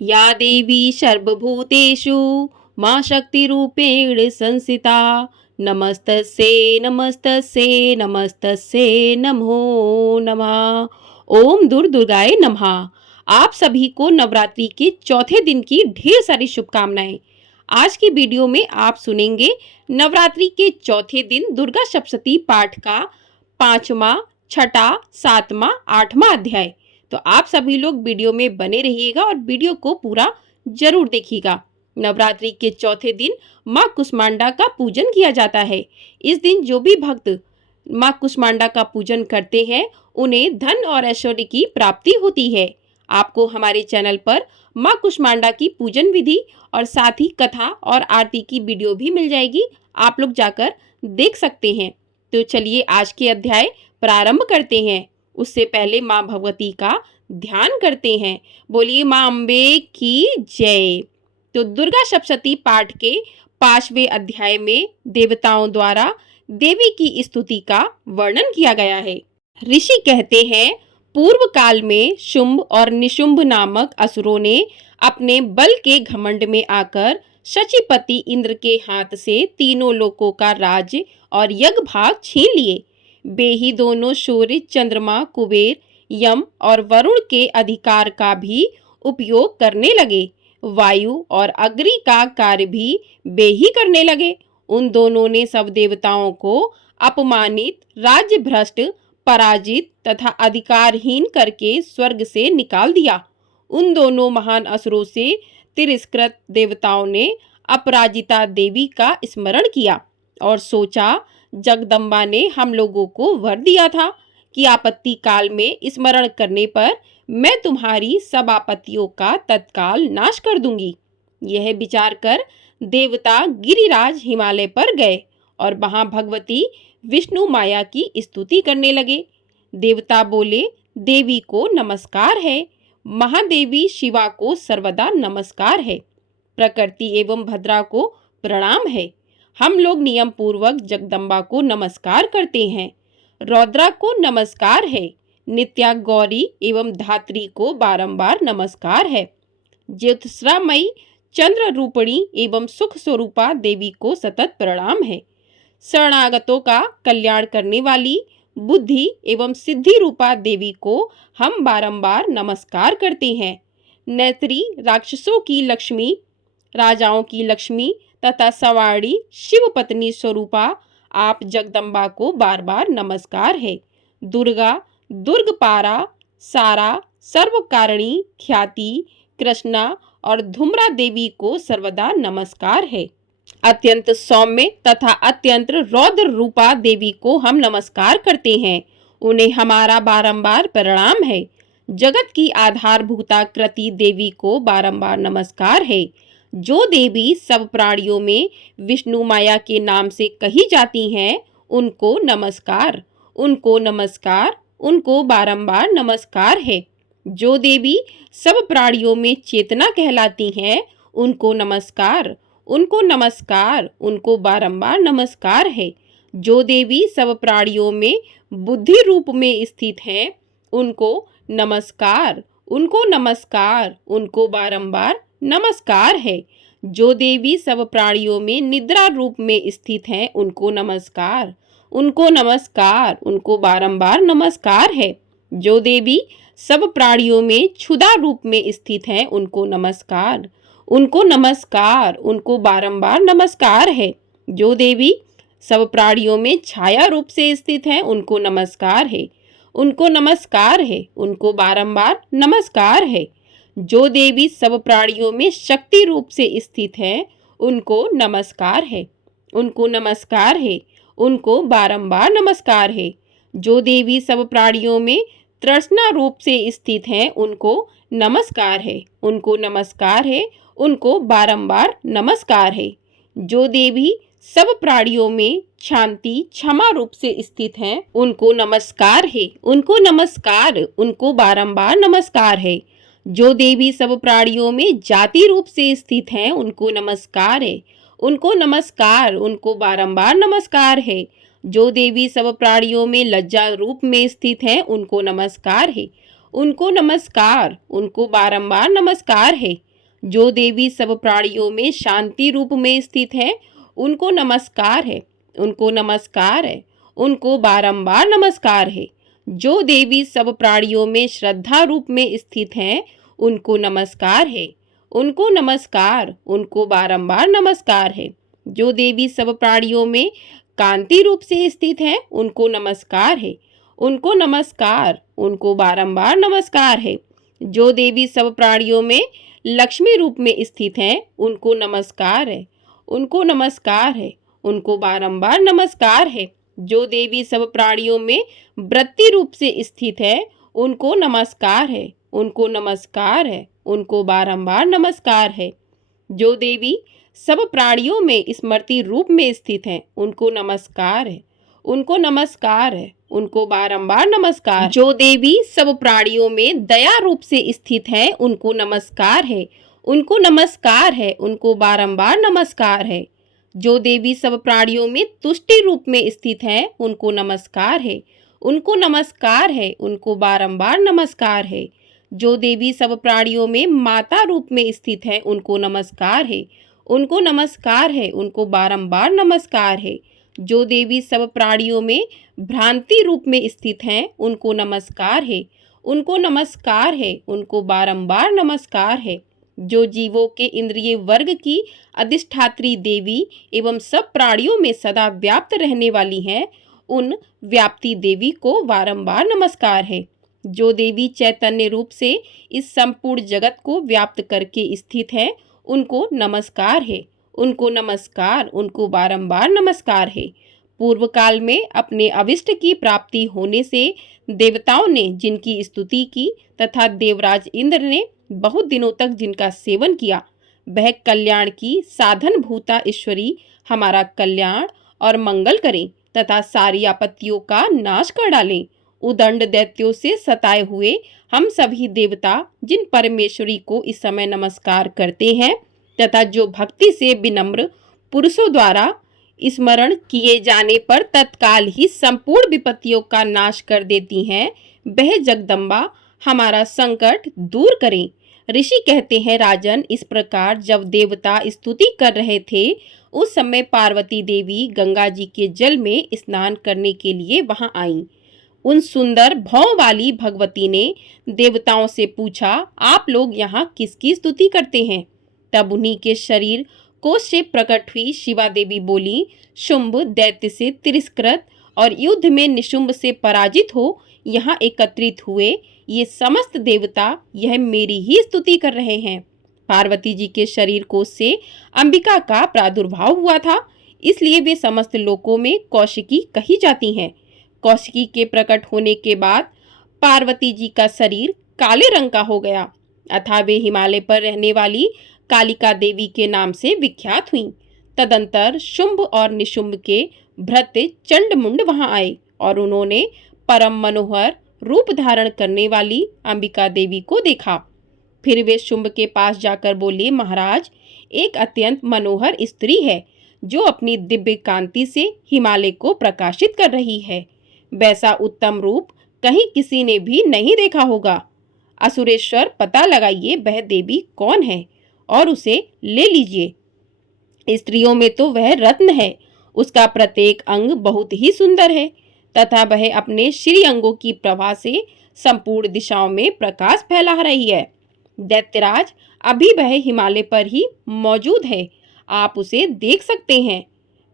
या देवी सर्वभूतेषु मां शक्तिरूपेण संस्थिता नमस्तस्यै नमस्तस्यै नमस्तस्यै नमो नमः। ओम दुर्गाय नमः। आप सभी को नवरात्रि के चौथे दिन की ढेर सारी शुभकामनाएं। आज की वीडियो में आप सुनेंगे नवरात्रि के चौथे दिन दुर्गा सप्तशती पाठ का 5वां, 6, 7वां, 8वां अध्याय। तो आप सभी लोग वीडियो में बने रहिएगा और वीडियो को पूरा जरूर देखिएगा। नवरात्रि के चौथे दिन माँ कुष्मांडा का पूजन किया जाता है। इस दिन जो भी भक्त माँ कुष्मांडा का पूजन करते हैं उन्हें धन और ऐश्वर्य की प्राप्ति होती है। आपको हमारे चैनल पर माँ कुष्मांडा की पूजन विधि और साथ ही कथा और आरती की वीडियो भी मिल जाएगी, आप लोग जाकर देख सकते हैं। तो चलिए आज के अध्याय प्रारंभ करते हैं। उससे पहले माँ भगवती का ध्यान करते हैं। बोलिए माँ अम्बे की जय। तो दुर्गा सप्तशती पाठ के 5वें अध्याय में देवताओं द्वारा देवी की स्तुति का वर्णन किया गया है। ऋषि कहते हैं, पूर्व काल में शुंभ और निशुंभ नामक असुरों ने अपने बल के घमंड में आकर शचीपति इंद्र के हाथ से तीनों लोकों का राज्य और यज्ञ भाग छीन लिए। वे ही दोनों सूर्य, चंद्रमा, कुबेर, यम और वरुण के अधिकार का भी उपयोग करने लगे। वायु और अग्नि का कार्य भी वे ही करने लगे। उन दोनों ने सब देवताओं को अपमानित, राज्य भ्रष्ट, पराजित तथा अधिकारहीन करके स्वर्ग से निकाल दिया। उन दोनों महान असुरों से तिरस्कृत देवताओं ने अपराजिता देवी का स्मरण किया और सोचा, जगदम्बा ने हम लोगों को वर दिया था कि आपत्ति काल में स्मरण करने पर मैं तुम्हारी सब आपत्तियों का तत्काल नाश कर दूंगी। यह विचार कर देवता गिरिराज हिमालय पर गए और वहां भगवती विष्णु माया की स्तुति करने लगे। देवता बोले, देवी को नमस्कार है, महादेवी शिवा को सर्वदा नमस्कार है, प्रकृति एवं भद्रा को प्रणाम है। हम लोग नियम पूर्वक जगदम्बा को नमस्कार करते हैं। रौद्रा को नमस्कार है, नित्या, गौरी एवं धात्री को बारंबार नमस्कार है। ज्योतिषामयी, चंद्र रूपिणी एवं सुख स्वरूपा देवी को सतत प्रणाम है। शरणागतों का कल्याण करने वाली बुद्धि एवं सिद्धि रूपा देवी को हम बारंबार नमस्कार करते हैं। नेत्री, राक्षसों की लक्ष्मी, राजाओं की लक्ष्मी तथा सवारी शिव पत्नी स्वरूपा आप जगदम्बा को बार बार नमस्कार है। दुर्गा, दुर्गपारा, सारा, सर्वकारिणी, ख्याति, कृष्णा और धूम्रा देवी को सर्वदा नमस्कार है। अत्यंत सौम्य तथा अत्यंत रौद्र रूपा देवी को हम नमस्कार करते हैं। उन्हें हमारा बारंबार प्रणाम है। जगत की आधारभूता कृति देवी को बारंबार नमस्कार है। जो देवी सब प्राणियों में विष्णु माया के नाम से कही जाती हैं, उनको नमस्कार, उनको नमस्कार, उनको बारंबार नमस्कार है। जो देवी सब प्राणियों में चेतना कहलाती हैं, उनको नमस्कार, उनको नमस्कार, उनको बारंबार नमस्कार है। जो देवी सब प्राणियों में बुद्धि रूप में स्थित हैं, उनको नमस्कार, उनको नमस्कार, उनको बारंबार नमस्कार है। जो देवी सब प्राणियों में निद्रा रूप में स्थित हैं, उनको नमस्कार, उनको नमस्कार, उनको बारंबार नमस्कार है। जो देवी सब प्राणियों में क्षुधा रूप में स्थित हैं, उनको नमस्कार, उनको नमस्कार, उनको बारंबार नमस्कार है। जो देवी सब प्राणियों में छाया रूप से स्थित हैं, उनको नमस्कार है, उनको नमस्कार है, उनको बारंबार नमस्कार है। जो देवी सब प्राणियों में शक्ति रूप से स्थित हैं, उनको नमस्कार है, उनको नमस्कार है, उनको बारंबार नमस्कार है। जो देवी सब प्राणियों में तृष्णा रूप से स्थित हैं, उनको नमस्कार है, उनको नमस्कार है, उनको बारंबार नमस्कार है। जो देवी सब प्राणियों में शांति, क्षमा रूप से स्थित हैं, उनको नमस्कार है, उनको नमस्कार, उनको बारंबार नमस्कार है। जो देवी सब प्राणियों में जाति रूप से स्थित हैं, उनको नमस्कार है, उनको नमस्कार, उनको बारंबार नमस्कार है। जो देवी सब प्राणियों में लज्जा रूप में स्थित हैं, उनको नमस्कार है, उनको नमस्कार, उनको बारंबार नमस्कार है। जो देवी सब प्राणियों में शांति रूप में स्थित है, उनको नमस्कार है, उनको नमस्कार है, उनको बारंबार नमस्कार है। जो देवी सब प्राणियों में श्रद्धा रूप में स्थित हैं, उनको नमस्कार है, उनको नमस्कार, उनको बारंबार नमस्कार है। जो देवी सब प्राणियों में कांति रूप से स्थित है, उनको नमस्कार है, उनको नमस्कार, उनको बारंबार नमस्कार है। जो देवी सब प्राणियों में लक्ष्मी रूप में स्थित हैं, उनको नमस्कार है, उनको नमस्कार है, उनको बारंबार नमस्कार है। जो देवी सब प्राणियों में वृत्ति रूप से स्थित है, उनको नमस्कार है, उनको नमस्कार है, उनको बारंबार नमस्कार है। जो देवी सब प्राणियों में स्मृति रूप में स्थित हैं, उनको नमस्कार है, उनको नमस्कार है, उनको बारंबार नमस्कार। जो देवी सब प्राणियों में दया रूप से स्थित है, उनको नमस्कार है, उनको नमस्कार है, उनको बारंबार नमस्कार है। जो देवी सब प्राणियों में तुष्टि रूप में स्थित है, उनको नमस्कार है, उनको नमस्कार है, उनको बारंबार नमस्कार है। जो देवी सब प्राणियों में माता रूप में स्थित है, उनको नमस्कार है, उनको नमस्कार है, उनको बारंबार नमस्कार है। जो देवी सब प्राणियों में भ्रांति रूप में स्थित हैं, उनको नमस्कार है, उनको नमस्कार है, उनको बारंबार नमस्कार है। जो जीवों के इंद्रिय वर्ग की अधिष्ठात्री देवी एवं सब प्राणियों में सदा व्याप्त रहने वाली हैं, उन व्याप्ति देवी को बारंबार नमस्कार है। जो देवी चैतन्य रूप से इस संपूर्ण जगत को व्याप्त करके स्थित है, उनको नमस्कार है, उनको नमस्कार, उनको बारंबार नमस्कार है। पूर्व काल में अपने अभिष्ट की प्राप्ति होने से देवताओं ने जिनकी स्तुति की तथा देवराज इंद्र ने बहुत दिनों तक जिनका सेवन किया, वह कल्याण की साधन भूता ईश्वरी हमारा कल्याण और मंगल करें तथा सारी आपत्तियों का नाश कर डालें। उदंड दैत्यों से सताए हुए हम सभी देवता जिन परमेश्वरी को इस समय नमस्कार करते हैं तथा जो भक्ति से विनम्र पुरुषों द्वारा स्मरण किए जाने पर तत्काल ही संपूर्ण विपत्तियों का नाश कर देती हैं, वह जगदम्बा हमारा संकट दूर करें। ऋषि कहते हैं, राजन, इस प्रकार जब देवता स्तुति कर रहे थे, उस समय पार्वती देवी गंगा जी के जल में स्नान करने के लिए वहां आईं। उन सुंदर भौं वाली भगवती ने देवताओं से पूछा, आप लोग यहाँ किसकी स्तुति करते हैं? तब उन्हीं के शरीर कोष से प्रकट हुई शिवा देवी बोली, शुंभ दैत्य से तिरस्कृत और युद्ध में निशुंभ से पराजित हो यहाँ एकत्रित हुए ये समस्त देवता यह मेरी ही स्तुति कर रहे हैं। पार्वती जी के शरीर कोष से अंबिका का प्रादुर्भाव हुआ था, इसलिए वे समस्त लोकों में कौशिकी कही जाती हैं। कौशिकी के प्रकट होने के बाद पार्वती जी का शरीर काले रंग का हो गया, अतः वे हिमालय पर रहने वाली कालिका देवी के नाम से विख्यात हुईं। तदंतर शुंभ और निशुंभ के भृत्य चंडमुंड वहां आए और उन्होंने परम मनोहर रूप धारण करने वाली अंबिका देवी को देखा। फिर वे शुंभ के पास जाकर बोले, महाराज, एक अत्यंत मनोहर स्त्री है जो अपनी दिव्य कांति से हिमालय को प्रकाशित कर रही है। वैसा उत्तम रूप कहीं किसी ने भी नहीं देखा होगा। असुरेश्वर, पता लगाइए वह देवी कौन है और उसे ले लीजिए। स्त्रियों में तो वह रत्न है, उसका प्रत्येक अंग बहुत ही सुंदर है तथा वह अपने श्री अंगों की प्रभा से संपूर्ण दिशाओं में प्रकाश फैला रही है। दैत्यराज, अभी वह हिमालय पर ही मौजूद है, आप उसे देख सकते हैं।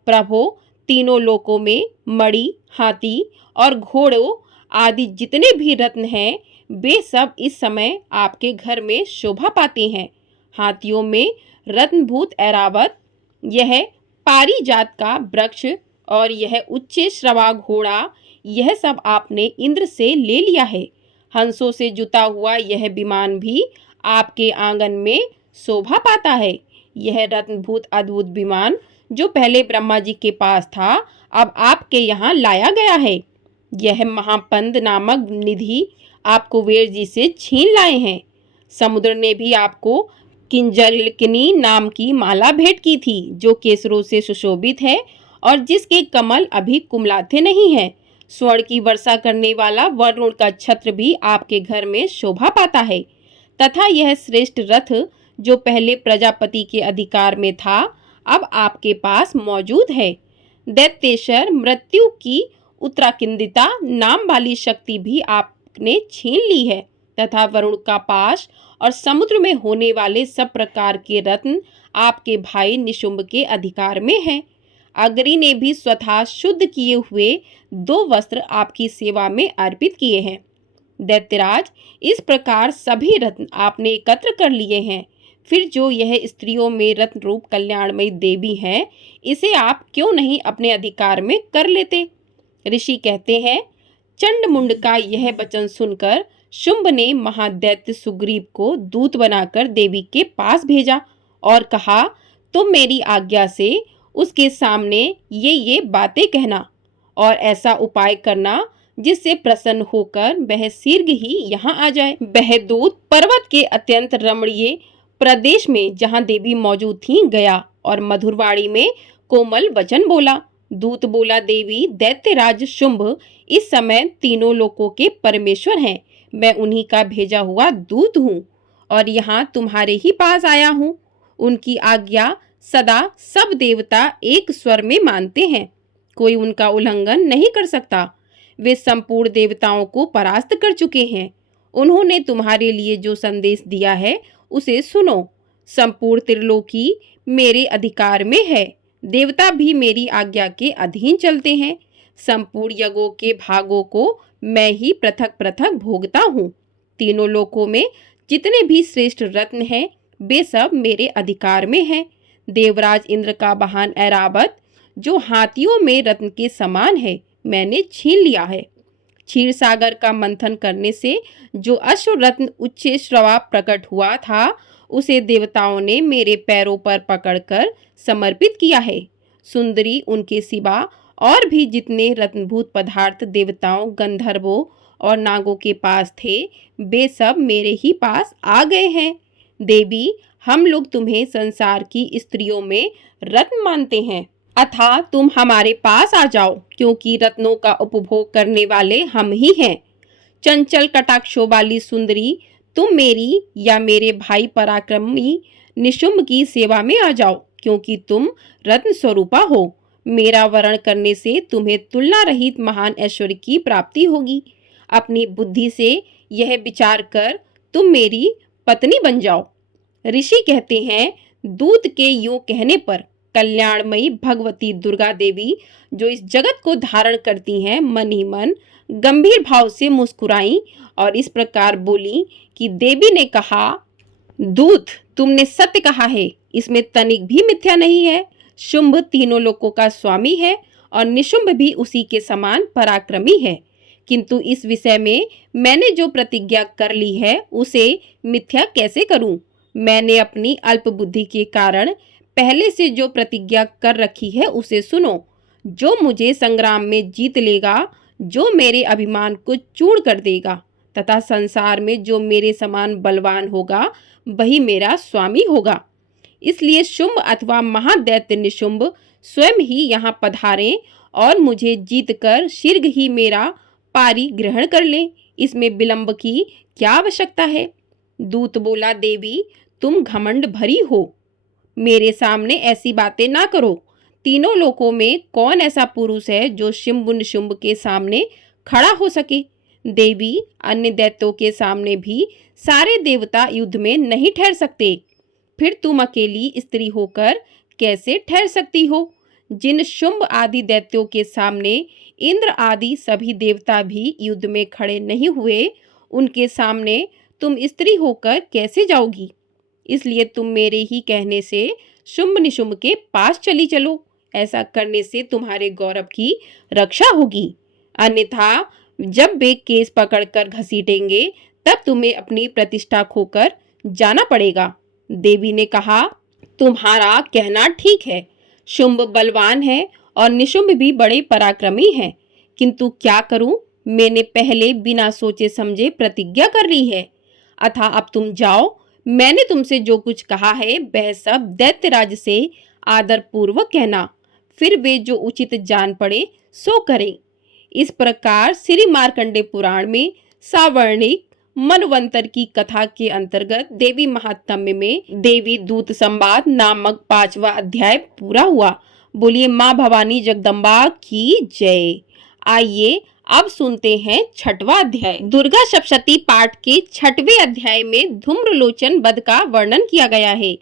प्रभो, तीनों लोकों में मणि, हाथी और घोड़ों आदि जितने भी रत्न हैं, वे सब इस समय आपके घर में शोभा पाते हैं। हाथियों में रत्नभूत ऐरावत, यह पारिजात का वृक्ष और यह उच्च श्रवा घोड़ा, यह सब आपने इंद्र से ले लिया है। हंसों से जुता हुआ यह विमान भी आपके आंगन में शोभा पाता है। यह रत्नभूत अद्भुत विमान जो पहले ब्रह्मा जी के पास था, अब आपके यहाँ लाया गया है। यह महापंद नामक निधि आप कुबेर जी से छीन लाए हैं। समुद्र ने भी आपको किंजलकिनी नाम की माला भेंट की थी, जो केसरों से सुशोभित है और जिसके कमल अभी कुमलाते नहीं हैं। स्वर्ण की वर्षा करने वाला वरुण का छत्र भी आपके घर में शोभा पाता है तथा यह श्रेष्ठ रथ जो पहले प्रजापति के अधिकार में था, अब आपके पास मौजूद है। दैत्येश्वर मृत्यु की उत्तराखंडिता नाम वाली शक्ति भी आपने छीन ली है तथा वरुण का पाश और समुद्र में होने वाले सब प्रकार के रत्न आपके भाई निशुंभ के अधिकार में हैं। अग्नि ने भी स्वतः शुद्ध किए हुए 2 वस्त्र आपकी सेवा में अर्पित किए हैं। दैत्यराज, इस प्रकार सभी रत्न आपने एकत्र कर लिए हैं, फिर जो यह स्त्रियों में रत्न रूप कल्याणमयी देवी हैं, इसे आप क्यों नहीं अपने अधिकार में कर लेते? ऋषि कहते हैं, चंडमुंड का यह वचन सुनकर शुंभ ने महादैत्य सुग्रीव को दूत बनाकर देवी के पास भेजा और कहा, तुम मेरी आज्ञा से उसके सामने ये बातें कहना और ऐसा उपाय करना जिससे प्रसन्न होकर वह शीघ्र ही यहाँ आ जाए। वह दूत पर्वत के अत्यंत रमणीय प्रदेश में जहाँ देवी मौजूद थी गया और मधुरवाणी में कोमल वचन बोला। दूत बोला, देवी, दैत्यराज शुंभ इस समय तीनों लोकों के परमेश्वर हैं। मैं उन्हीं का भेजा हुआ दूत हूँ और यहाँ तुम्हारे ही पास आया हूँ। उनकी आज्ञा सदा सब देवता एक स्वर में मानते हैं, कोई उनका उल्लंघन नहीं कर सकता। वे संपूर्ण देवताओं को परास्त कर चुके हैं। उन्होंने तुम्हारे लिए जो संदेश दिया है उसे सुनो। संपूर्ण त्रिलोकी मेरे अधिकार में है। देवता भी मेरी आज्ञा के अधीन चलते हैं। संपूर्ण यज्ञों के भागों को मैं ही पृथक पृथक भोगता हूँ। तीनों लोकों में जितने भी श्रेष्ठ रत्न हैं, वे सब मेरे अधिकार में हैं। देवराज इंद्र का वाहन ऐरावत, जो हाथियों में रत्न के समान है, मैंने छीन लिया है। क्षीर सागर का मंथन करने से जो अश्व रत्न उच्च श्रवा प्रकट हुआ था, उसे देवताओं ने मेरे पैरों पर पकड़कर समर्पित किया है। सुंदरी, उनके सिवा और भी जितने रत्नभूत पदार्थ देवताओं, गंधर्वों और नागों के पास थे, वे सब मेरे ही पास आ गए हैं। देवी, हम लोग तुम्हें संसार की स्त्रियों में रत्न मानते हैं, अतः तुम हमारे पास आ जाओ, क्योंकि रत्नों का उपभोग करने वाले हम ही हैं। चंचल कटाक्षों वाली सुंदरी, तुम मेरी या मेरे भाई पराक्रमी निशुंभ की सेवा में आ जाओ, क्योंकि तुम रत्न स्वरूपा हो। मेरा वरण करने से तुम्हें तुलना रहित महान ऐश्वर्य की प्राप्ति होगी। अपनी बुद्धि से यह विचार कर तुम मेरी पत्नी बन जाओ। ऋषि कहते हैं, दूत के यूं कहने पर कल्याणमयी भगवती दुर्गा देवी, जो इस जगत को धारण करती हैं, मन ही मन गंभीर भाव से मुस्कुराई और इस प्रकार बोली कि देवी ने कहा, दूत, तुमने सत्य कहा है, इसमें तनिक भी मिथ्या नहीं है। शुंभ तीनों लोकों का स्वामी है और निशुंभ भी उसी के समान पराक्रमी है, किंतु इस विषय में मैंने जो प्रतिज्ञा कर ली है उसे मिथ्या कैसे करूं? मैंने अपनी अल्प बुद्धि के कारण पहले से जो प्रतिज्ञा कर रखी है उसे सुनो। जो मुझे संग्राम में जीत लेगा, जो मेरे अभिमान को चूर्ण कर देगा तथा संसार में जो मेरे समान बलवान होगा, वही मेरा स्वामी होगा। इसलिए शुंभ अथवा महादैत्य निशुंभ स्वयं ही यहाँ पधारें और मुझे जीतकर शीघ्र ही मेरा पारी ग्रहण कर ले। इसमें विलंब की क्या आवश्यकता है? दूत बोला, देवी, तुम घमंड भरी हो, मेरे सामने ऐसी बातें ना करो। तीनों लोकों में कौन ऐसा पुरुष है जो शुंभ निशुंभ के सामने खड़ा हो सके? देवी, अन्य दैत्यों के सामने भी सारे देवता युद्ध में नहीं ठहर सकते, फिर तुम अकेली स्त्री होकर कैसे ठहर सकती हो? जिन शुंभ आदि दैत्यों के सामने इंद्र आदि सभी देवता भी युद्ध में खड़े नहीं हुए, उनके सामने तुम स्त्री होकर कैसे जाओगी? इसलिए तुम मेरे ही कहने से शुंभ निशुंभ के पास चली चलो। ऐसा करने से तुम्हारे गौरव की रक्षा होगी, अन्यथा जब वे केस पकड़कर घसीटेंगे तब तुम्हें अपनी प्रतिष्ठा खोकर जाना पड़ेगा। देवी ने कहा, तुम्हारा कहना ठीक है। शुंभ बलवान है और निशुंभ भी बड़े पराक्रमी हैं, किंतु क्या करूं? मैंने पहले बिना सोचे समझे प्रतिज्ञा कर ली है। अतः अब तुम जाओ। मैंने तुमसे जो कुछ कहा है वह सब दैत्यराज से आदर पूर्वक कहना, फिर वे जो उचित जान पड़े सो करें। इस प्रकार श्री मार्कंडे पुराण में सावर्णिक मनवंतर की कथा के अंतर्गत देवी महात्म्य में देवी दूत संवाद नामक 5वां अध्याय पूरा हुआ। बोलिए माँ भवानी जगदम्बा की जय। आइए अब सुनते हैं 6वां अध्याय। दुर्गा सप्तशती पाठ के 6वें अध्याय में धूम्रलोचन वध का वर्णन किया गया है।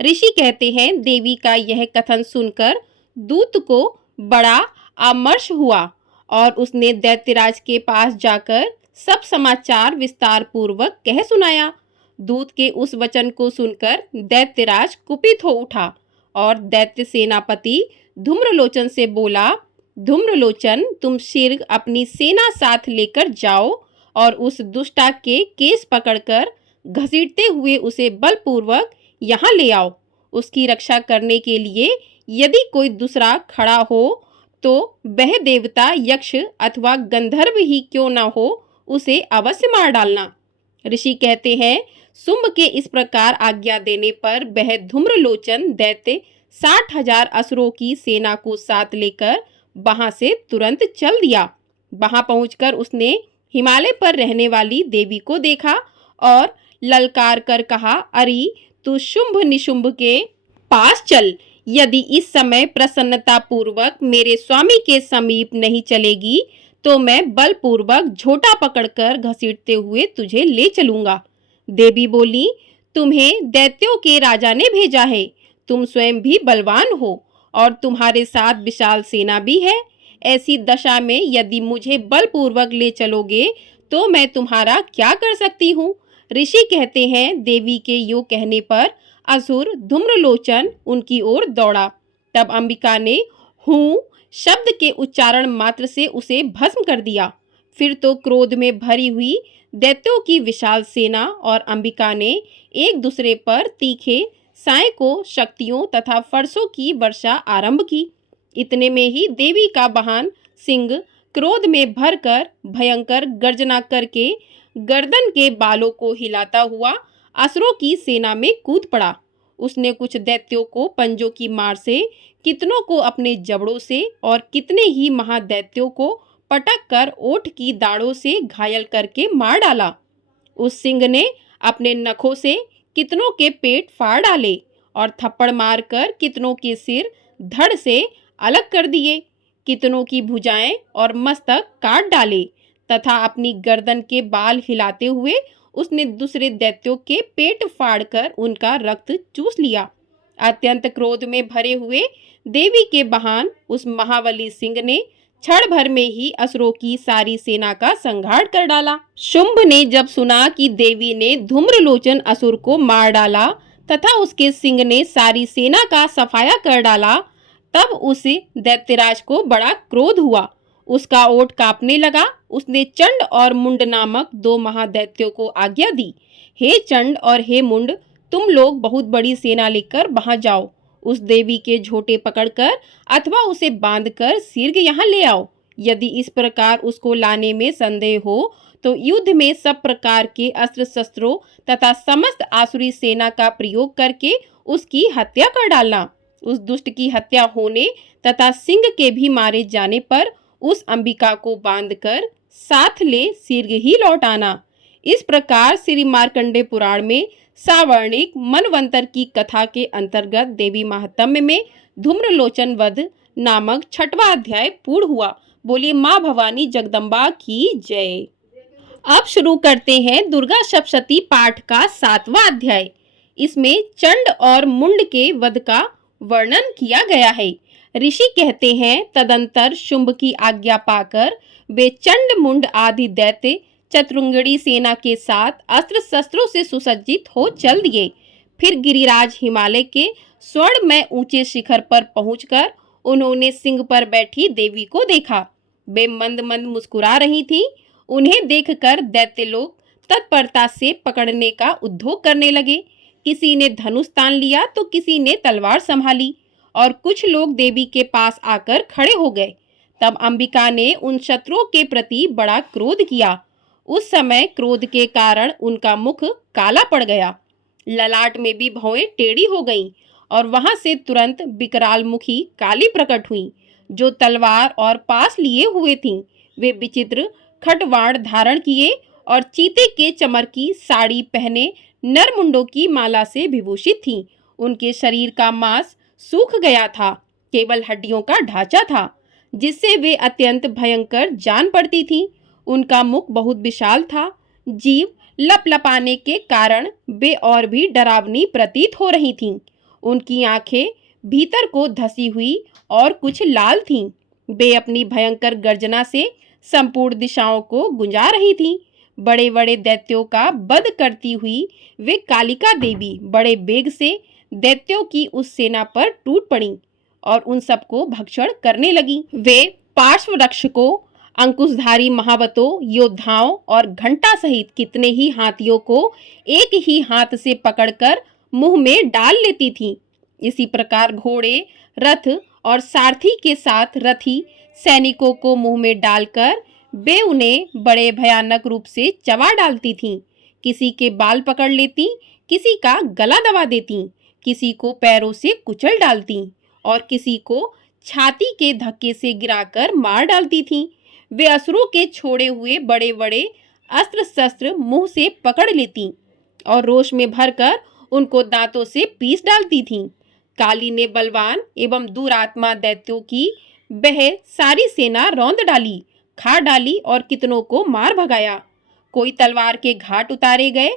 ऋषि कहते हैं देवी का यह कथन सुनकर दूत को बड़ा आमर्ष हुआ और उसने दैत्यराज के पास जाकर सब समाचार विस्तार पूर्वक कह सुनाया। दूत के उस वचन को सुनकर दैत्यराज कुपित हो उठा और दैत्य सेनापति धूम्रलोचन से बोला, धूम्रलोचन तुम शीघ्र अपनी सेना साथ लेकर जाओ और उस दुष्टा के केस पकड़कर घसीटते हुए उसे बलपूर्वक यहाँ ले आओ। उसकी रक्षा करने के लिए यदि कोई दूसरा खड़ा हो तो वह देवता, यक्ष अथवा गंधर्व ही क्यों न हो, उसे अवश्य मार डालना। ऋषि कहते हैं शुंभ के इस प्रकार आज्ञा देने पर वह धूम्रलोचन दैत्य 60,000 असुरों की सेना को साथ लेकर वहां से तुरंत चल दिया। वहां पहुंचकर उसने हिमालय पर रहने वाली देवी को देखा और ललकार कर कहा, अरे तू शुंभ निशुंभ के पास चल। यदि इस समय प्रसन्नता पूर्वक मेरे स्वामी के समीप नहीं चलेगी तो मैं बलपूर्वक झोटा पकड़कर घसीटते हुए तुझे ले चलूंगा। देवी बोली, तुम्हें दैत्यों के राजा ने भेजा है। तुम स्वयं भी बलवान हो और तुम्हारे साथ विशाल सेना भी है। ऐसी दशा में यदि मुझे बलपूर्वक ले चलोगे तो मैं तुम्हारा क्या कर सकती हूँ। ऋषि कहते हैं देवी के यूं कहने पर असुर धूम्रलोचन उनकी ओर दौड़ा। तब अंबिका ने हूँ शब्द के उच्चारण मात्र से उसे भस्म कर दिया। फिर तो क्रोध में भरी हुई दैत्यों की विशाल सेना और अंबिका ने एक दूसरे पर तीखे सैकड़ों शक्तियों तथा फरसों की वर्षा आरंभ की। इतने में ही देवी का वाहन सिंह क्रोध में भरकर भयंकर गर्जना करके गर्दन के बालों को हिलाता हुआ असुरों की सेना में कूद पड़ा। उसने कुछ दैत्यों को पंजों की मार से, कितनों को अपने जबड़ों से और कितने ही महादैत्यों को पटक कर ओठ की दाढ़ों से घायल करके मार डाला। उस सिंह ने अपने नखों से कितनों के पेट फाड़ डाले और थप्पड़ मारकर कितनों के सिर धड़ से अलग कर दिए। कितनों की भुजाएं और मस्तक काट डाले तथा अपनी गर्दन के बाल हिलाते हुए उसने दूसरे दैत्यों के पेट फाड़कर उनका रक्त चूस लिया। अत्यंत क्रोध में भरे हुए देवी के वाहन उस महाबली सिंह ने क्षण भर में ही असुरों की सारी सेना का संहार कर डाला। शुंभ ने जब सुना कि देवी ने धूम्रलोचन असुर को मार डाला तथा उसके सिंह ने सारी सेना का सफाया कर डाला, तब उसे दैत्यराज को बड़ा क्रोध हुआ। उसका ओठ कांपने लगा। उसने चंड और मुंड नामक 2 महादैत्यों को आज्ञा दी, हे चंड और हे मुंड, तुम लोग बहुत बड़ी सेना लेकर वहां जाओ। उस देवी के झोटे पकड़कर अथवा उसे बांधकर शीघ्र यहाँ ले आओ। यदि इस प्रकार उसको लाने में संदेह हो तो युद्ध में सब प्रकार के अस्त्र शस्त्रों तथा समस्त आसुरी सेना का प्रयोग करके उसकी हत्या कर डालना। उस दुष्ट की हत्या होने तथा सिंह के भी मारे जाने पर उस अंबिका को बांधकर साथ ले शीघ्र ही लौट आना। इस प्रकार श्री मार्कंडेय पुराण में सावर्णिक मनवंतर की कथा के अंतर्गत देवी महात्म्य में धूम्रलोचन वध नामक 6वां अध्याय पूर्ण हुआ। बोलिए माँ भवानी जगदम्बा की जय। अब शुरू करते हैं दुर्गा सप्तशती पाठ का 7वां अध्याय। इसमें चंड और मुंड के वध का वर्णन किया गया है। ऋषि कहते हैं तदंतर शुंभ की आज्ञा पाकर वे चंड मुंड आदि दैत्य चतुरंगड़ी सेना के साथ अस्त्र शस्त्रों से सुसज्जित हो चल दिए। फिर गिरिराज हिमालय के स्वर्ण में ऊंचे शिखर पर पहुंचकर उन्होंने सिंह पर बैठी देवी को देखा। वे मंद मंद मुस्कुरा रही थीं। उन्हें देखकर दैत्य लोग तत्परता से पकड़ने का उद्योग करने लगे। किसी ने धनुष तान लिया तो किसी ने तलवार संभाली और कुछ लोग देवी के पास आकर खड़े हो गए। तब अंबिका ने उन शत्रुओं के प्रति बड़ा क्रोध किया। उस समय क्रोध के कारण उनका मुख काला पड़ गया, ललाट में भी भौएं टेढ़ी हो गईं और वहां से तुरंत विकराल मुखी काली प्रकट हुई, जो तलवार और पास लिए हुए थीं। वे विचित्र खटवाण धारण किए और चीते के चमर की साड़ी पहने नरमुंडों की माला से विभूषित थीं। उनके शरीर का मांस सूख गया था, केवल हड्डियों का ढांचा था, जिससे वे अत्यंत भयंकर जान पड़ती थीं। उनका मुख बहुत विशाल था, जीभ लपलपाने के कारण वे और भी डरावनी प्रतीत हो रही थीं। उनकी आंखें भीतर को धसी हुई और कुछ लाल थीं। वे अपनी भयंकर गर्जना से संपूर्ण दिशाओं को गुंजा रही थीं। बड़े बड़े दैत्यों का वध करती हुई वे कालिका देवी बड़े वेग से दैत्यों की उस सेना पर टूट पड़ी और उन सबको भक्षण करने लगी। वे पार्श्व रक्षकों, अंकुशधारी महावतों, योद्धाओं और घंटा सहित कितने ही हाथियों को एक ही हाथ से पकड़कर मुंह में डाल लेती थीं। इसी प्रकार घोड़े, रथ और सारथी के साथ रथी सैनिकों को मुंह में डालकर वे उन्हें बड़े भयानक रूप से चबा डालती थीं। किसी के बाल पकड़ लेती, किसी का गला दबा देती, किसी को पैरों से कुचल डालती और किसी को छाती के धक्के से गिराकर मार डालती थीं। वे असुरों के छोड़े हुए बड़े बड़े अस्त्र शस्त्र मुंह से पकड़ लेती और रोष में भरकर उनको दांतों से पीस डालती थीं। काली ने बलवान एवं दुरात्मा दैत्यों की वह सारी सेना रौंद डाली, खा डाली और कितनों को मार भगाया। कोई तलवार के घाट उतारे गए,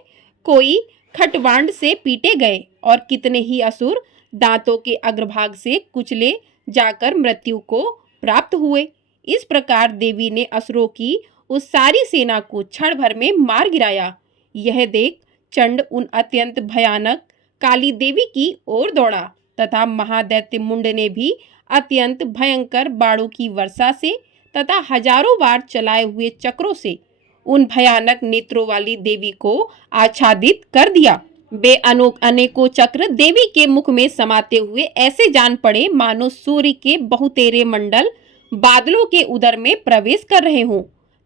कोई खटवांड से पीटे गए और कितने ही असुर दांतों के अग्रभाग से कुचले जाकर मृत्यु को प्राप्त हुए। इस प्रकार देवी ने असुरों की उस सारी सेना को क्षण भर में मार गिराया। यह देख चंड उन अत्यंत भयानक काली देवी की ओर दौड़ा तथा महादैत्य मुंड ने भी अत्यंत भयंकर बाणों की वर्षा से तथा हजारों बार चलाए हुए चक्रों से उन भयानक नेत्रों वाली देवी को आच्छादित कर दिया। वे अनेकों चक्र देवी के मुख में समाते हुए ऐसे जान पड़े मानो सूर्य के बहुतेरे मंडल बादलों के उदर में प्रवेश कर रहे हों।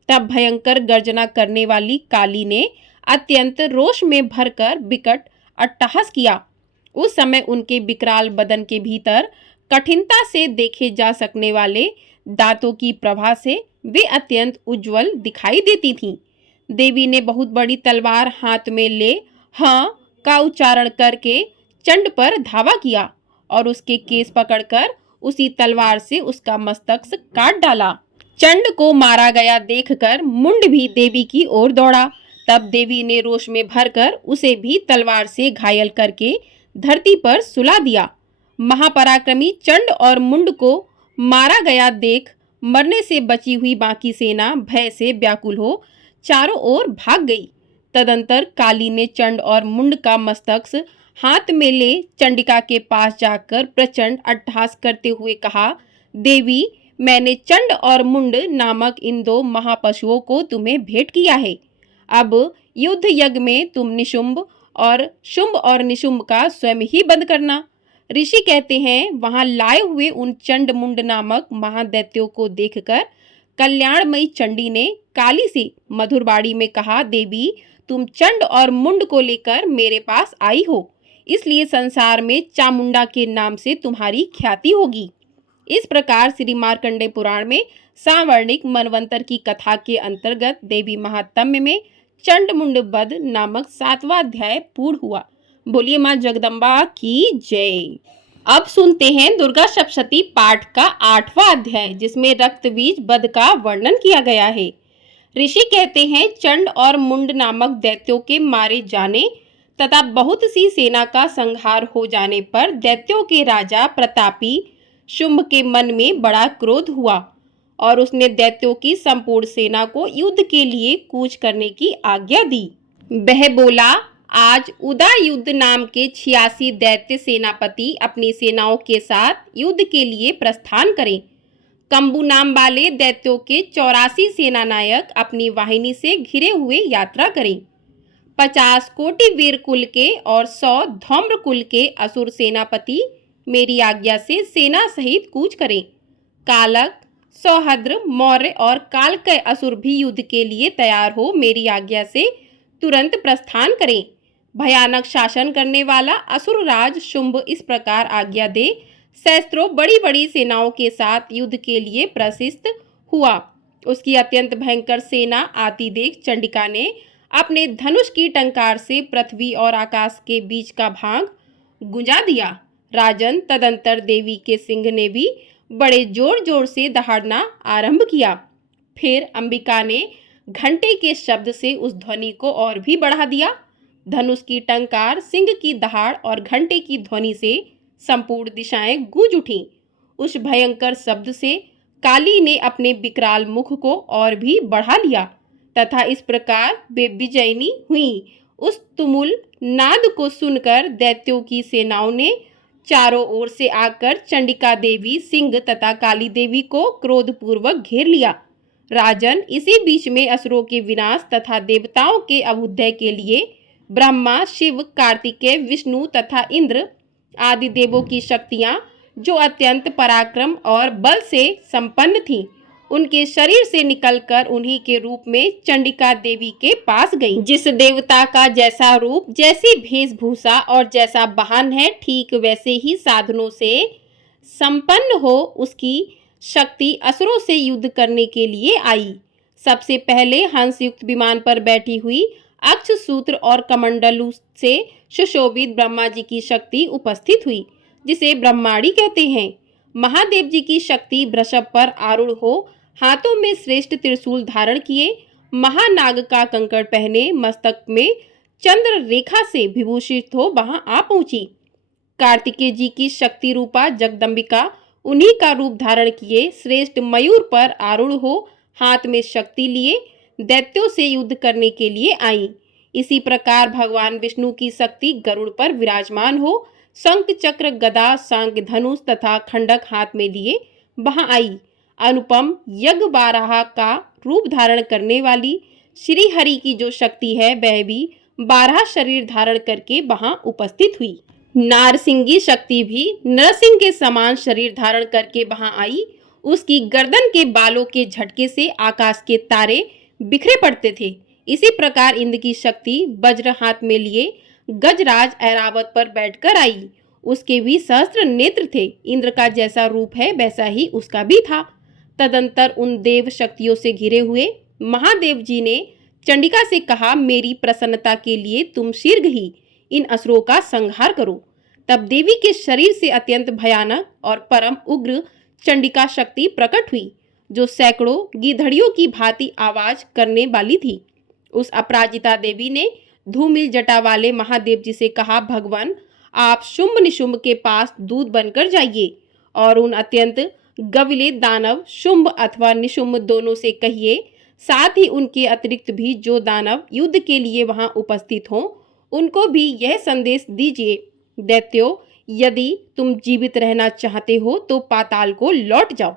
तब भयंकर गर्जना करने वाली काली ने अत्यंत रोष में भरकर विकट अट्टहास किया। उस समय उनके विकराल बदन के भीतर कठिनता से देखे जा सकने वाले दांतों की प्रभा से वे अत्यंत उज्जवल दिखाई देती थीं। देवी ने बहुत बड़ी तलवार हाथ में ले हाँ का उच्चारण करके चंड पर धावा किया और उसके केस पकड़कर उसी तलवार से उसका मस्तक काट डाला। चंड को मारा गया देखकर मुंड भी देवी की ओर दौड़ा। तब देवी ने रोष में भरकर उसे भी तलवार से घायल करके धरती पर सुला दिया। महापराक्रमी चंड और मुंड को मारा गया देख मरने से बची हुई बाकी सेना भय से व्याकुल हो चारों ओर भाग गई। तदंतर काली ने चंड और मुंड का मस्तक हाथ में ले चंडिका के पास जाकर प्रचंड अट्टहास करते हुए कहा, देवी, मैंने चंड और मुंड नामक इन दो महापशुओं को तुम्हें भेंट किया है। अब युद्ध यज्ञ में तुम निशुंभ और निशुंभ का स्वयं ही बंद करना। ऋषि कहते हैं, वहां लाए हुए उन चंड मुंड नामक महादैत्यों को देखकर कल्याणमयी चंडी ने काली से मधुर वाणी में कहा, देवी, तुम चंड और मुंड को लेकर मेरे पास आई हो, इसलिए संसार में चामुंडा के नाम से तुम्हारी ख्याति होगी। इस प्रकार श्री मार्कंडेय पुराण में सांवर्णिक मनवंतर की कथा के अंतर्गत देवी महात्म्य में चंड मुंड वध नामक 7वां अध्याय पूर्ण हुआ। बोलिए मां जगदम्बा की जय। अब सुनते हैं दुर्गा सप्तशती पाठ का 8वां अध्याय, जिसमें रक्त बीज वध का वर्णन किया गया है। ऋषि कहते हैं, चंड और मुंड नामक दैत्यों के मारे जाने तथा बहुत सी सेना का संहार हो जाने पर दैत्यों के राजा प्रतापी शुंभ के मन में बड़ा क्रोध हुआ और उसने दैत्यों की संपूर्ण सेना को युद्ध के लिए कूच करने की आज्ञा दी। वह बोला, आज उदयुद्ध नाम के 86 दैत्य सेनापति अपनी सेनाओं के साथ युद्ध के लिए प्रस्थान करें। कंबू नाम वाले दैत्यों के 84 सेनानायक अपनी वाहिनी से घिरे हुए यात्रा करें। 50 कोटि वीर कुल के और 100 धौम्र कुल के असुर सेनापति मेरी आज्ञा से सेना सहित कूच करें। कालक, सौहद्र, मौर्य और कालकय असुर भी युद्ध के लिए तैयार हो मेरी आज्ञा से तुरंत प्रस्थान करें। भयानक शासन करने वाला असुरराज शुंभ इस प्रकार आज्ञा दे सहस्त्रों बड़ी बड़ी सेनाओं के साथ युद्ध के लिए प्रशिस्त हुआ। उसकी अत्यंत भयंकर सेना आती देख चंडिका ने अपने धनुष की टंकार से पृथ्वी और आकाश के बीच का भाग गुंजा दिया। राजन, तदंतर देवी के सिंह ने भी बड़े जोर जोर से दहाड़ना आरंभ किया। फिर अंबिका ने घंटे के शब्द से उस ध्वनि को और भी बढ़ा दिया। धनुष की टंकार, सिंह की दहाड़ और घंटे की ध्वनि से संपूर्ण दिशाएं गूंज उठीं। उस भयंकर शब्द से काली ने अपने विकराल मुख को और भी बढ़ा लिया तथा इस प्रकार वे विजयिनी हुई। उस तुमुल नाद को सुनकर दैत्यों की सेनाओं ने चारों ओर से आकर चंडिका देवी, सिंह तथा काली देवी को क्रोधपूर्वक घेर लिया। राजन, इसी बीच में असुरों के विनाश तथा देवताओं के अभ्युदय के लिए ब्रह्मा, शिव, कार्तिकेय, विष्णु तथा इंद्र आदि देवों की शक्तियां, जो अत्यंत पराक्रम और बल से संपन्न थीं, उनके शरीर से निकलकर उन्हीं के रूप में चंडिका देवी के पास गईं। जिस देवता का जैसा रूप, जैसी वेशभूषा और जैसा वाहन है, ठीक वैसे ही साधनों से संपन्न हो उसकी शक्ति असुरों से युद्ध करने के लिए आई। सबसे पहले हंस युक्त विमान पर बैठी हुई अक्ष सूत्र और कमंडलू से सुशोभित ब्रह्मा जी की शक्ति उपस्थित हुई, जिसे ब्रह्माणी कहते हैं। महादेव जी की शक्ति वृषभ पर आरूढ़ हो, हाथों में श्रेष्ठ त्रिशूल धारण किए, महानाग का कंकड़ पहने, मस्तक में चंद्र रेखा से विभूषित हो वहां आ पहुंची। कार्तिकेय जी की शक्ति रूपा जगदम्बिका उन्हीं का रूप धारण किए श्रेष्ठ मयूर पर आरूढ़ हो, हाथ में शक्ति लिए दैत्यों से युद्ध करने के लिए आई। इसी प्रकार भगवान विष्णु की शक्ति गरुड़ पर विराजमान हो, शंख, चक्र, गदा, सांग, धनुष तथा खंडक हाथ में लिए वहां आई। अनुपम यज्ञ बारहा का रूप धारण करने वाली श्री हरि की जो शक्ति है, वह भी 12 शरीर धारण करके वहां उपस्थित हुई। नारसिंगी शक्ति भी नरसिंह के समान शरीर धारण करके वहां आई। उसकी गर्दन के बालों के झटके से आकाश के तारे बिखरे पड़ते थे। इसी प्रकार इंद्र की शक्ति वज्र हाथ में लिए गजराज ऐरावत पर बैठकर आई। उसके भी सहस्त्र नेत्र थे। इंद्र का जैसा रूप है वैसा ही उसका भी था। तदंतर उन देव शक्तियों से घिरे हुए महादेव जी ने चंडिका से कहा, मेरी प्रसन्नता के लिए तुम शीघ्र ही इन असुरों का संहार करो। तब देवी के शरीर से अत्यंत भयानक और परम उग्र चंडिका शक्ति प्रकट हुई, जो सैकड़ों गीधड़ियों की भांति आवाज करने वाली थी। उस अपराजिता देवी ने धूमिल जटा वाले महादेव जी से कहा, भगवान, आप शुंभ निशुंभ के पास दूत बनकर जाइए और उन अत्यंत गविले दानव शुंभ अथवा निशुंभ दोनों से कहिए, साथ ही उनके अतिरिक्त भी जो दानव युद्ध के लिए वहां उपस्थित हों, उनको भी यह संदेश दीजिए, दैत्यों, यदि तुम जीवित रहना चाहते हो तो पाताल को लौट जाओ।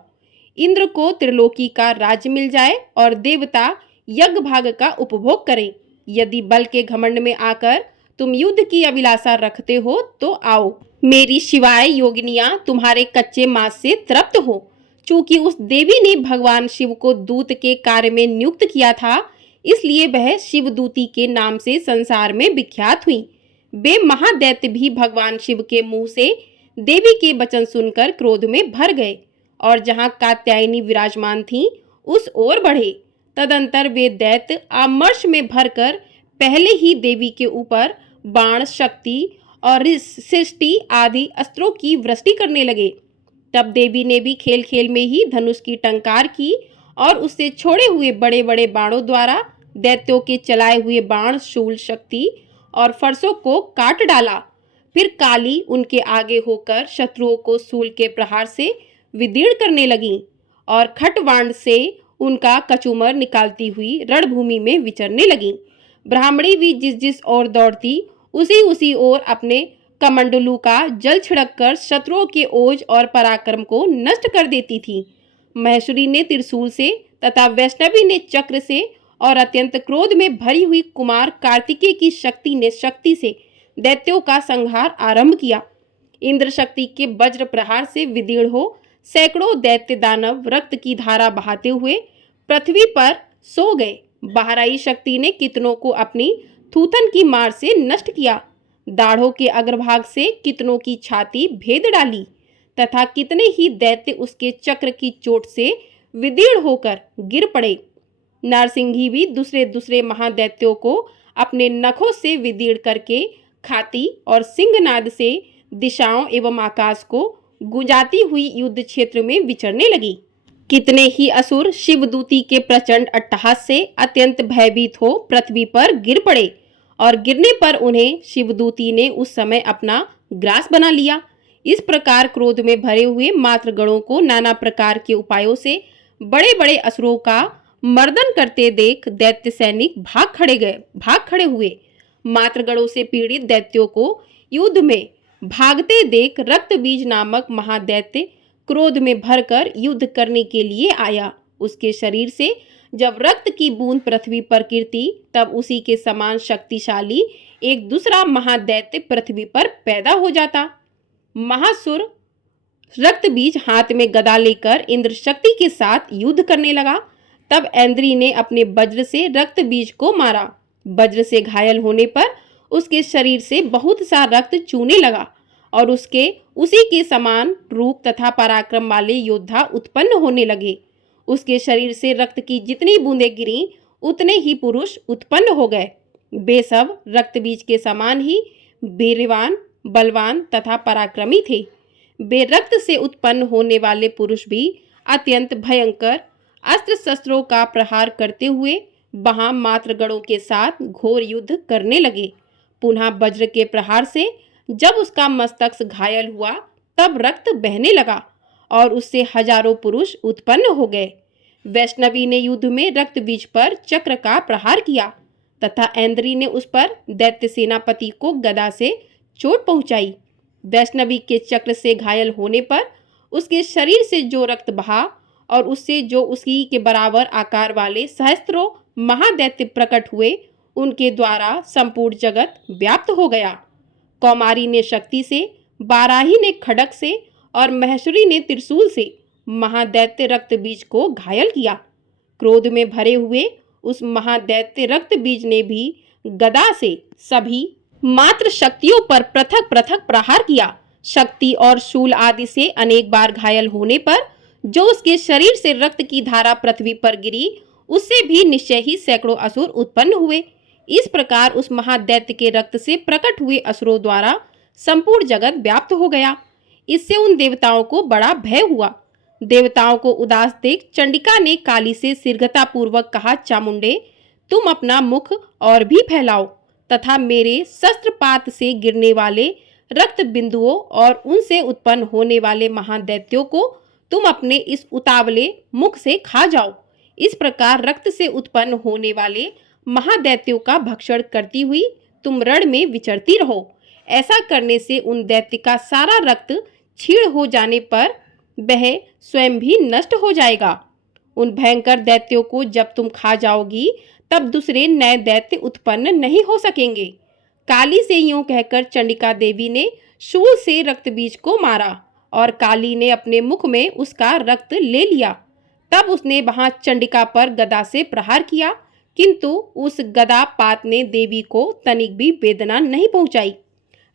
इंद्र को त्रिलोकी का राज्य मिल जाए और देवता यज्ञ भाग का उपभोग करें। यदि बल के घमंड में आकर तुम युद्ध की अभिलाषा रखते हो तो आओ। मेरी शिवाय योगिनियां तुम्हारे कच्चे मांस से तृप्त हो। चूंकि उस देवी ने भगवान शिव को दूत के कार्य में नियुक्त किया था, इसलिए वह शिवदूती के नाम से संसार में विख्यात हुई। वे महादैत्य भी भगवान शिव के मुंह से देवी के वचन सुनकर क्रोध में भर गए और जहां कात्यायनी विराजमान थीं, उस ओर बढ़े। तदंतर वे दैत्य आमर्ष में भरकर पहले ही देवी के ऊपर बाण, शक्ति और सृष्टि आदि अस्त्रों की वृष्टि करने लगे। तब देवी ने भी खेल खेल में ही धनुष की टंकार की और उससे छोड़े हुए बड़े बड़े बाणों द्वारा दैत्यों के चलाए हुए बाण, शूल, शक्ति और फरसों को काट डाला। फिर काली उनके आगे होकर शत्रुओं को शूल के प्रहार से विदीर्ण करने लगीं और खटवांड से उनका कचूमर निकालती हुई रणभूमि में विचरने लगीं। ब्राह्मणी भी जिस जिस ओर दौड़ती, उसी ओर अपने कमंडलू का जल छिड़ककर शत्रुओं के ओज और पराक्रम को नष्ट कर देती थी। महेश्वरी ने त्रिशूल से तथा वैष्णवी ने चक्र से और अत्यंत क्रोध में भरी हुई कुमार कार्तिकेय की शक्ति ने शक्ति से दैत्यों का संहार आरंभ किया। इंद्र शक्ति के वज्र प्रहार से विदीर्ण हो सैकड़ों दैत्य दानव रक्त की धारा बहाते हुए पृथ्वी पर सो गए। बाहराई शक्ति ने कितनों को अपनी थूथन की मार से नष्ट किया। दाढ़ों के अग्रभाग से कितनों की छाती भेद डाली तथा कितने ही दैत्य उसके चक्र की चोट से विदीर्ण होकर गिर पड़े। नारसिंही भी दूसरे दूसरे महादैत्यों को अपने नखों से विदीर्ण करके खाती और सिंहनाद से दिशाओं एवं आकाश को गुंजाती हुई युद्ध क्षेत्र में विचरने लगी। कितने ही असुर शिवदूती के प्रचंड अट्टहास से अत्यंत भयभीत हो पृथ्वी पर गिर पड़े और गिरने पर उन्हें शिवदूती ने उस समय अपना ग्रास बना लिया। इस प्रकार क्रोध में भरे हुए मातृगणों को नाना प्रकार के उपायों से बड़े बड़े असुरों का मर्दन करते देख दैत्य सैनिक भाग खड़े हुए। मातृगणों से पीड़ित दैत्यों को युद्ध में भागते देख रक्तबीज नामक महादैत्य क्रोध में भरकर युद्ध करने के लिए आया। उसके शरीर से जब रक्त की बूंद पृथ्वी पर गिरती तब उसी के समान शक्तिशाली एक दूसरा महादैत्य पृथ्वी पर पैदा हो जाता। महासुर रक्तबीज हाथ में गदा लेकर इंद्र शक्ति के साथ युद्ध करने लगा। तब ऐन्द्री ने अपने वज्र से रक्तबीज को मारा। वज्र से घायल होने पर उसके शरीर से बहुत सा रक्त चूने लगा और उसी के समान रूप तथा पराक्रम वाले योद्धा उत्पन्न होने लगे। उसके शरीर से रक्त की जितनी बूंदें गिरी उतने ही पुरुष उत्पन्न हो गए। वे सब रक्तबीज के समान ही वीरवान, बलवान तथा पराक्रमी थे। वे रक्त से उत्पन्न होने वाले पुरुष भी अत्यंत भयंकर अस्त्र शस्त्रों का प्रहार करते हुए वहां मातृगणों के साथ घोर युद्ध करने लगे। पुनः वज्र के प्रहार से जब उसका मस्तक घायल हुआ तब रक्त बहने लगा और उससे हजारों पुरुष उत्पन्न हो गए। वैष्णवी ने युद्ध में रक्तबीज पर चक्र का प्रहार किया तथा ऐन्द्री ने उस पर दैत्य सेनापति को गदा से चोट पहुंचाई। वैष्णवी के चक्र से घायल होने पर उसके शरीर से जो रक्त बहा और उससे जो उसी के बराबर आकार वाले सहस्त्रों महादैत्य प्रकट हुए, उनके द्वारा संपूर्ण जगत व्याप्त हो गया। कौमारी ने शक्ति से, बाराही ने खड्ग से और महेश्वरी ने त्रिशूल से महादैत्य रक्तबीज को घायल किया। क्रोध में भरे हुए उस महादैत्य रक्तबीज ने भी गदा से सभी मात्र शक्तियों पर पृथक पृथक प्रहार किया। शक्ति और शूल आदि से अनेक बार घायल होने पर जो उसके शरीर से रक्त की धारा पृथ्वी पर गिरी, उससे भी निश्चय ही सैकड़ों असुर उत्पन्न हुए। इस प्रकार उस महादैत्य के रक्त से प्रकट हुए असुरों द्वारा संपूर्ण जगत व्याप्त हो गया। इससे उन देवताओं को बड़ा भय हुआ। देवताओं को उदास देख चंडिका ने काली से शीघ्रता पूर्वक कहा, चामुंडे, तुम अपना मुख और भी फैलाओ तथा मेरे शस्त्रपात से गिरने वाले रक्त बिंदुओं और उनसे उत्पन्न होने वाले महादैत्यों को तुम अपने इस उतावले मुख से खा जाओ। इस प्रकार रक्त से उत्पन्न होने वाले महादैत्यों का भक्षण करती हुई तुम रण में विचरती रहो। ऐसा करने से उन दैत्य का सारा रक्त क्षीण हो जाने पर वह स्वयं भी नष्ट हो जाएगा। उन भयंकर दैत्यों को जब तुम खा जाओगी तब दूसरे नए दैत्य उत्पन्न नहीं हो सकेंगे। काली से यूं कहकर चंडिका देवी ने शूल से रक्तबीज को मारा और काली ने अपने मुख में उसका रक्त ले लिया। तब उसने वहां चंडिका पर गदा से प्रहार किया, किंतु उस गदा पात ने देवी को तनिक भी वेदना नहीं पहुंचाई।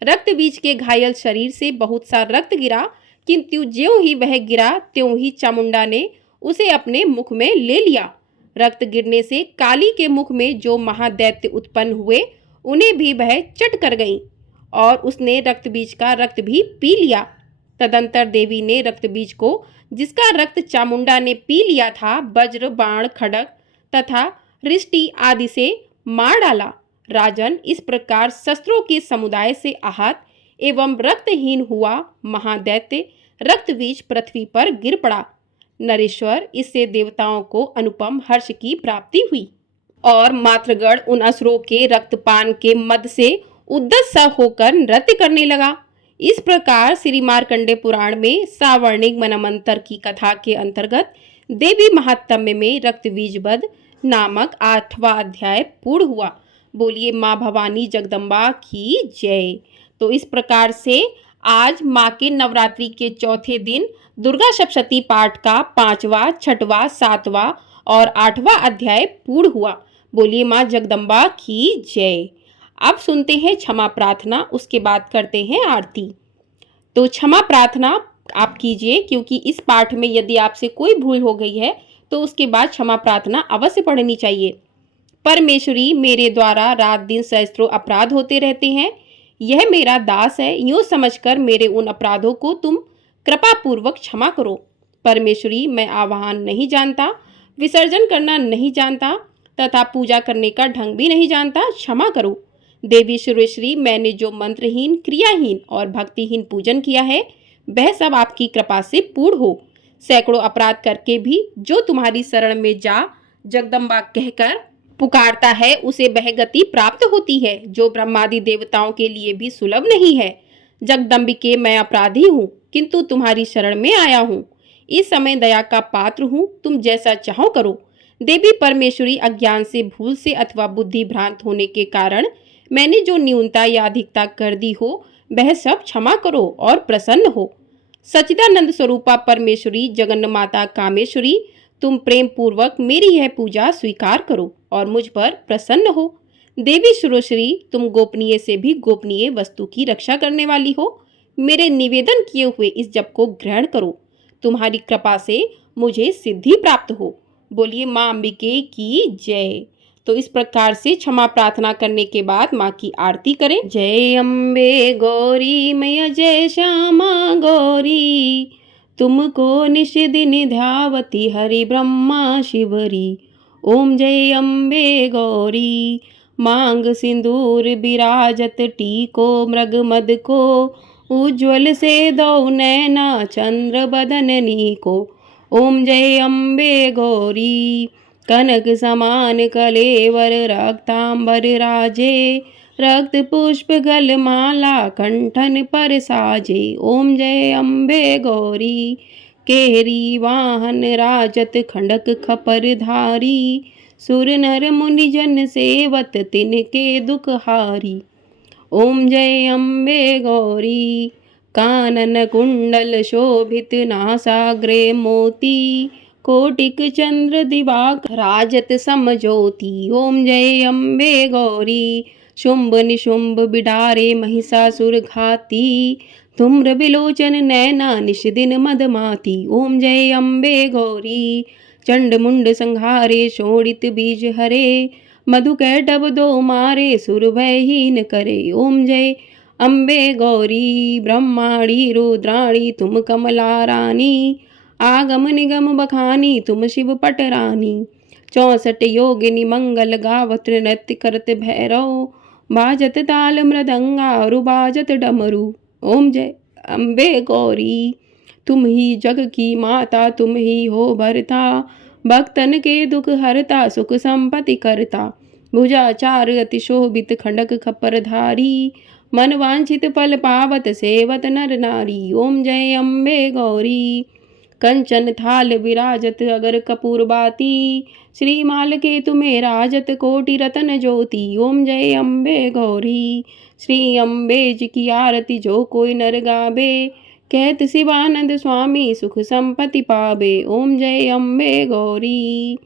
रक्तबीज के घायल शरीर से बहुत सा रक्त गिरा, किंतु ज्यों ही वह गिरा त्यों ही चामुंडा ने उसे अपने मुख में ले लिया। रक्त गिरने से काली के मुख में जो महादैत्य उत्पन्न हुए उन्हें भी वह चट कर गई और उसने रक्तबीज का रक्त भी पी लिया। तदंतर देवी ने रक्तबीज को, जिसका रक्त चामुंडा ने पी लिया था, वज्र, बाण, खड्ग तथा रिष्टि आदि से मार डाला। राजन, इस प्रकार शस्त्रों के समुदाय से आहत एवं रक्तहीन हुआ महादैत्य रक्तबीज पृथ्वी पर गिर पड़ा। नरेश्वर, इससे देवताओं को अनुपम हर्ष की प्राप्ति हुई और मातृगण उन असुरों के रक्तपान के मद से उद्दत सा होकर नृत्य करने लगा। इस प्रकार श्री मार्कंडे पुराण में सावर्णिक मनमंत्र की कथा के अंतर्गत देवी महात्म्य में रक्तबीज वध नामक 8वां अध्याय पूर्ण हुआ। बोलिए माँ भवानी जगदम्बा की जय। तो इस प्रकार से आज माँ के नवरात्रि के चौथे दिन दुर्गा सप्तशती पाठ का 5वां, 6वां, 7वां और 8वां अध्याय पूर्ण हुआ। बोलिए माँ जगदम्बा की जय। अब सुनते हैं क्षमा प्रार्थना, उसके बाद करते हैं आरती। तो क्षमा प्रार्थना आप कीजिए, क्योंकि इस पाठ में यदि आपसे कोई भूल हो गई है तो उसके बाद क्षमा प्रार्थना अवश्य पढ़नी चाहिए। परमेश्वरी, मेरे द्वारा रात दिन सहस्त्रों अपराध होते रहते हैं। यह मेरा दास है, यूं समझकर मेरे उन अपराधों को तुम कृपा पूर्वक क्षमा करो। परमेश्वरी, मैं आवाहन नहीं जानता, विसर्जन करना नहीं जानता तथा पूजा करने का ढंग भी नहीं जानता, क्षमा करो। देवी सुरेश्वरी, मैंने जो मंत्रहीन, क्रियाहीन और भक्तिहीन पूजन किया है वह सब आपकी कृपा से पूर्ण हो। सैकड़ों अपराध करके भी जो तुम्हारी शरण में जा जगदम्बा कहकर पुकारता है उसे वह गति प्राप्त होती है जो ब्रह्मादि देवताओं के लिए भी सुलभ नहीं है। जगदम्बिके, मैं अपराधी हूँ किंतु तुम्हारी शरण में आया हूँ। इस समय दया का पात्र हूँ, तुम जैसा चाहो करो। देवी परमेश्वरी, अज्ञान से, भूल से अथवा बुद्धि भ्रांत होने के कारण मैंने जो न्यूनता या अधिकता कर दी हो वह सब क्षमा करो और प्रसन्न हो। सच्चिदानंद स्वरूपा परमेश्वरी, जगन्न माता कामेश्वरी, तुम प्रेम पूर्वक मेरी यह पूजा स्वीकार करो और मुझ पर प्रसन्न हो। देवी सुरेश्वरी, तुम गोपनीय से भी गोपनीय वस्तु की रक्षा करने वाली हो। मेरे निवेदन किए हुए इस जप को ग्रहण करो। तुम्हारी कृपा से मुझे सिद्धि प्राप्त हो। बोलिए माँ अंबिके की जय। तो इस प्रकार से क्षमा प्रार्थना करने के बाद माँ की आरती करें। जय अम्बे गौरी मैया, जय श्यामा गौरी, तुमको निश दिन ध्यावती हरि ब्रह्मा शिवरी। ओम जय अम्बे गौरी, मांग सिंदूर विराजत टीको मृग मद को, उज्ज्वल से दो नैना चंद्र बदननी को। ओम जय अम्बे गौरी, कनक समान कलेवर रक्तांबर राजे, रक्त पुष्प गल माला कंठन पर साजे। ओम जय अम्बे गौरी, केहरी वाहन राजत खंडक खपर धारी, सुर नर मुनि जन सेवत तिनके दुख हारी। ओम जय अम्बे गौरी, कानन कुंडल शोभित नासाग्रे मोती, कोटिक चंद्र दिवाकर राजत समज्योति। ओम जय अम्बे गौरी, शुंभ निशुंभ बिडारे महिषासुर घाती, धूम्र विलोचन नैना निश दिन मदमाती। ओम जय अम्बे गौरी, चंड मुंड संहारे शोणित बीज हरे, मधु कैटभ दो मारे सुर भयहीन करे। ओम जय अम्बे गौरी, ब्रह्माणी रुद्राणी तुम कमला रानी, आगम निगम बखानी तुम शिव पटरानी। 64 योगिनी मंगल गावत नृत्य करत भैरव, बाजत ताल मृदंगा और बाजत डमरू। ओम जय अम्बे गौरी, तुम ही जग की माता, तुम ही हो भरता, भक्तन के दुख हरता, सुख संपत्ति करता। भुजाचार अति शोभित खंडक खपर धारी, मन वांछित फल पावत सेवत नर नारी। ओम जय अम्बे गौरी, कंचन थाल विराजत अगर कपूर बाती, श्रीमाल के तुम्हें राजत कोटि रतन ज्योति। ओम जय अम्बे गौरी, श्री अम्बे जी की आरती जो कोई नर गावे, कहत शिवानंद स्वामी सुख संपत्ति पावे। ओम जय अम्बे गौरी।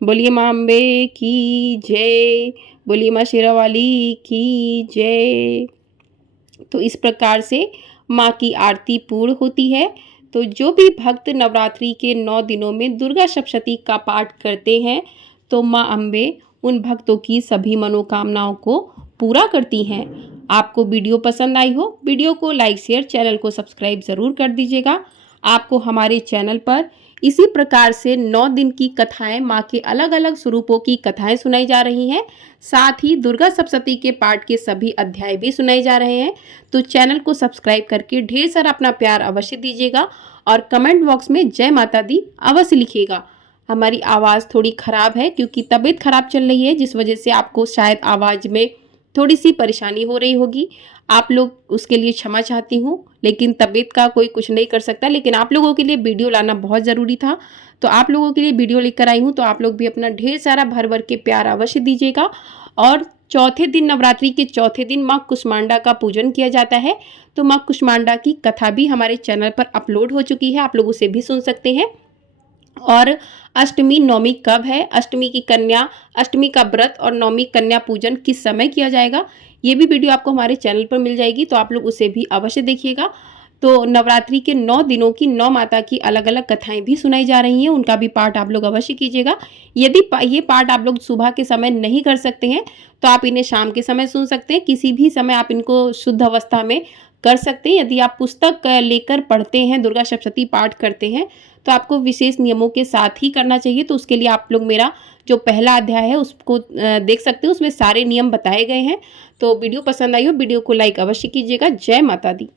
बोलिए माँ अम्बे की जय, बोलिए माँ शेरावाली की जय। तो इस प्रकार से माँ की आरती पूर्ण होती है। तो जो भी भक्त नवरात्रि के 9 दिनों में दुर्गा सप्तशती का पाठ करते हैं तो माँ अम्बे उन भक्तों की सभी मनोकामनाओं को पूरा करती हैं। आपको वीडियो पसंद आई हो, वीडियो को लाइक शेयर, चैनल को सब्सक्राइब ज़रूर कर दीजिएगा। आपको हमारे चैनल पर इसी प्रकार से 9 दिन की कथाएं, माँ के अलग अलग स्वरूपों की कथाएं सुनाई जा रही हैं। साथ ही दुर्गा सप्तशती के पाठ के सभी अध्याय भी सुनाए जा रहे हैं। तो चैनल को सब्सक्राइब करके ढेर सारा अपना प्यार अवश्य दीजिएगा और कमेंट बॉक्स में जय माता दी अवश्य लिखिएगा। हमारी आवाज़ थोड़ी ख़राब है क्योंकि तबीयत ख़राब चल रही है, जिस वजह से आपको शायद आवाज़ में थोड़ी सी परेशानी हो रही होगी। आप लोग उसके लिए क्षमा चाहती हूँ, लेकिन तबीयत का कोई कुछ नहीं कर सकता। लेकिन आप लोगों के लिए वीडियो लाना बहुत ज़रूरी था, तो आप लोगों के लिए वीडियो लेकर आई हूँ। तो आप लोग भी अपना ढेर सारा भर भर के प्यार अवश्य दीजिएगा। और चौथे दिन, नवरात्रि के चौथे दिन माँ कुष्मांडा का पूजन किया जाता है। तो माँ कुष्मांडा की कथा भी हमारे चैनल पर अपलोड हो चुकी है, आप लोग उसे भी सुन सकते हैं। और अष्टमी नवमी कब है, अष्टमी की कन्या, अष्टमी का व्रत और नवमी कन्या पूजन किस समय किया जाएगा, ये भी वीडियो आपको हमारे चैनल पर मिल जाएगी। तो आप लोग उसे भी अवश्य देखिएगा। तो नवरात्रि के 9 दिनों की 9 माता की अलग-अलग कथाएँ भी सुनाई जा रही हैं, उनका भी पाठ आप लोग अवश्य कीजिएगा। यदि ये पाठ आप लोग सुबह के समय नहीं कर सकते हैं, तो आप इन्हें शाम के समय सुन सकते हैं, किसी भी समय आप इनको शुद्ध अवस्था में कर सकते हैं। यदि आप पुस्तक लेकर पढ़ते हैं, दुर्गा सप्तशती पाठ करते हैं, तो आपको विशेष नियमों के साथ ही करना चाहिए। तो उसके लिए आप लोग मेरा जो पहला अध्याय है उसको देख सकते हो, उसमें सारे नियम बताए गए हैं। तो वीडियो पसंद आई हो, वीडियो को लाइक अवश्य कीजिएगा। जय माता दी।